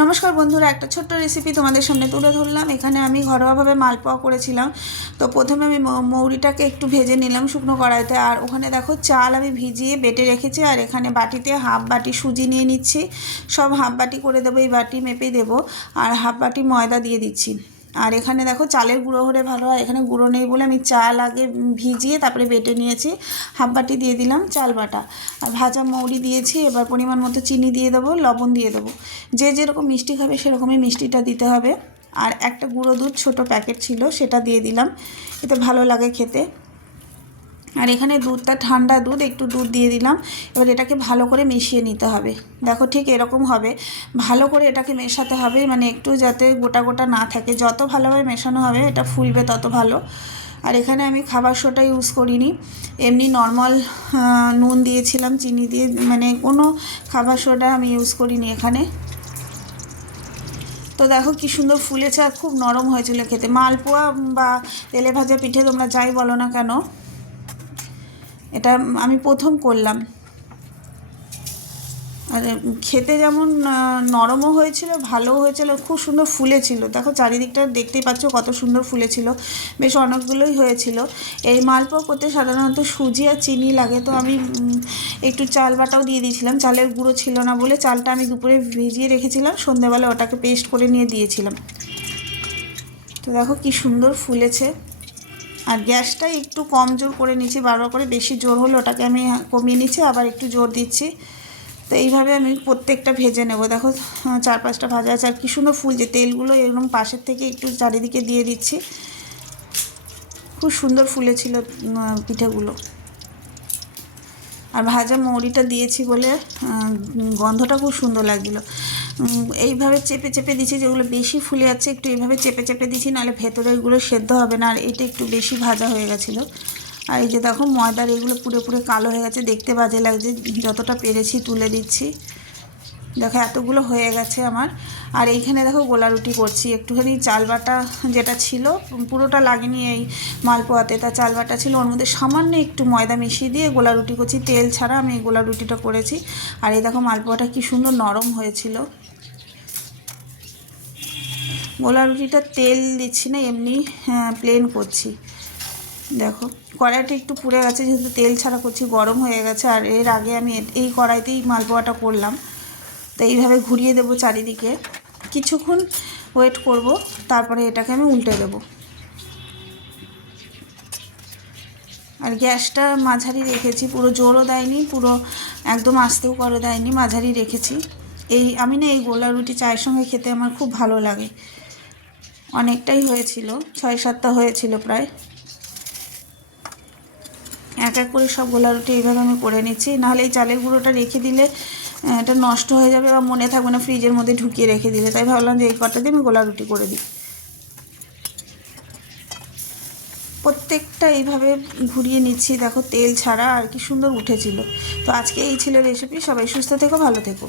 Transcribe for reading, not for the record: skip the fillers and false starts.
নমস্কার বন্ধুরা, একটা ছোট্ট রেসিপি তোমাদের সামনে তুলে ধরলাম। এখানে আমি ঘরোয়াভাবে মালপোয়া করেছিলাম। তো প্রথমে আমি মৌরিটাকে একটু ভেজে নিলাম শুকনো কড়াইতে। আর ওখানে দেখো চাল আমি ভিজিয়ে বেটে রেখেছি। আর এখানে বাটিতে হাফ বাটি সুজি নিয়ে নিচ্ছি। সব হাফ বাটি করে দেবো, এই বাটি মেপেই দেবো। আর হাফ বাটি ময়দা দিয়ে দিচ্ছি। আর এখানে দেখো চালের গুঁড়ো হলে ভালো হয়, এখানে গুঁড়ো নেই বলে আমি চাল আগে ভিজিয়ে তারপরে বেটে নিয়েছি। হাফ বাটি দিয়ে দিলাম চাল বাটা। আর ভাজা মৌরি দিয়েছি। এবার পরিমাণ মতো চিনি দিয়ে দেবো, লবণ দিয়ে দেবো। যে যেরকম মিষ্টি খাবে সেরকমই মিষ্টিটা দিতে হবে। আর একটা গুঁড়ো দুধ ছোট প্যাকেট ছিল, সেটা দিয়ে দিলাম, এতে ভালো লাগে খেতে। আর এখানে দুধটা ঠান্ডা দুধ, একটু দুধ দিয়ে দিলাম। এবার এটাকে ভালো করে মিশিয়ে নিতে হবে। দেখো ঠিক এরকম হবে, ভালো করে এটাকে মেশাতে হবে, মানে একটু যাতে গোটা গোটা না থাকে। যত ভালোভাবে মেশানো হবে এটা ফুলবে তত ভালো। আর এখানে আমি খাবার সোডা ইউজ করিনি, এমনি নর্মাল নুন দিয়েছিলাম চিনি দিয়ে, মানে কোনো খাবার সোডা আমি ইউজ করিনি এখানে। তো দেখো কি সুন্দর ফুলেছে আর খুব নরম হয়েছিল খেতে। মালপোয়া বা তেলে ভাজা পিঠে তোমরা যাই বলো না কেন, এটা আমি প্রথম করলাম। আর খেতে যেমন নরমও হয়েছিল, ভালোও হয়েছিল, খুব সুন্দর ফুলেছিল। দেখো চারিদিকটা দেখতেই পাচ্ছ কত সুন্দর ফুলেছিল, বেশ অনেকগুলোই হয়েছিল। এই মালপোয়া করতে সাধারণত সুজি আর চিনি লাগে, তো আমি একটু চাল বাটাও দিয়ে দিয়েছিলাম। চালের গুঁড়ো ছিল না বলে চালটা আমি দুপুরে ভিজিয়ে রেখেছিলাম, সন্ধ্যেবেলা ওটাকে পেস্ট করে নিয়ে দিয়েছিলাম। তো দেখো কি সুন্দর ফুলেছে। আর গ্যাসটা একটু কম জোর করে নিচ্ছি বারবার করে, বেশি জোর হলে ওটাকে আমি কমিয়ে নিচ্ছি, আবার একটু জোর দিচ্ছি। তো এইভাবে আমি প্রত্যেকটা ভেজে নেব। দেখো 4-5টা ভাজা আছে। আর কি সুন্দর ফুলছে, তেলগুলো এরকম পাশের থেকে একটু চারিদিকে দিয়ে দিচ্ছি। খুব সুন্দর ফুলেছিল পিঠেগুলো। আর ভাজা মৌরিটা দিয়েছি বলে গন্ধটা খুব সুন্দর লাগছিলো। এইভাবে চেপে চেপে দিচ্ছি, যেগুলো বেশি ফুলে যাচ্ছে একটু এইভাবে চেপে চেপে দিচ্ছি, নাহলে ভেতরেরগুলো সেদ্ধ হবে না। আর এটা একটু বেশি ভাজা হয়ে গেছিলো। আর এই যে দেখো ময়দার এগুলো পুরো পুরো কালো হয়ে গেছে, দেখতে বাজে লাগছে। যতটা পেরেছি তুলে দিচ্ছি। দেখো এতগুলো হয়ে গেছে আমার। আর এইখানে দেখো গোলা রুটি করছি। একটুখানি চাল বাটা যেটা ছিল, পুরোটা লাগেনি এই মালপোয়াতে, তা চাল বাটা ছিল, ওর মধ্যে সামান্য একটু ময়দা মিশিয়ে দিয়ে গোলা রুটি করছি। তেল ছাড়া আমি এই গোলা রুটিটা করেছি। আর এই দেখো মালপোয়াটা কি সুন্দর নরম হয়েছিল। গোলা রুটিটা তেল দিচ্ছি না, এমনি প্লেন করছি। দেখো কড়াইটা একটু পুড়ে গেছে, যেহেতু তেল ছাড়া করছি, গরম হয়ে গেছে। আর এর আগে আমি এই কড়াইতেই মালপোয়াটা করলাম। তো এইভাবে ঘুরিয়ে দেবো চারিদিকে, কিছুক্ষণ ওয়েট করব, তারপরে এটাকে আমি উল্টে দেব। আর গ্যাসটা মাঝারি রেখেছি, পুরো জোরও দেয়নি, পুরো একদম আস্তেও করে দেয়নি, মাঝারি রেখেছি। আমি না এই গোলা রুটি চায়ের সঙ্গে খেতে আমার খুব ভালো লাগে। অনেকটাই হয়েছিল, 6-7টা হয়েছিল প্রায়। এক এক করে সব গোলা রুটি এইভাবে আমি করে নিচ্ছি, নাহলে এই চালের গুঁড়োটা রেখে দিলে এটা নষ্ট হয়ে যাবে বা মনে থাকবে না ফ্রিজের মধ্যে ঢুকিয়ে রেখে দিলে। তাই ভাবলাম যে এই কটা দিয়ে আমি গোলা রুটি করে দিই। প্রত্যেকটা এইভাবে ঘুরিয়ে নিচ্ছি। দেখো তেল ছাড়া আর কি সুন্দর উঠেছিল। তো আজকে এই ছিল রেসিপি। সবাই সুস্থ থেকো, ভালো থেকো।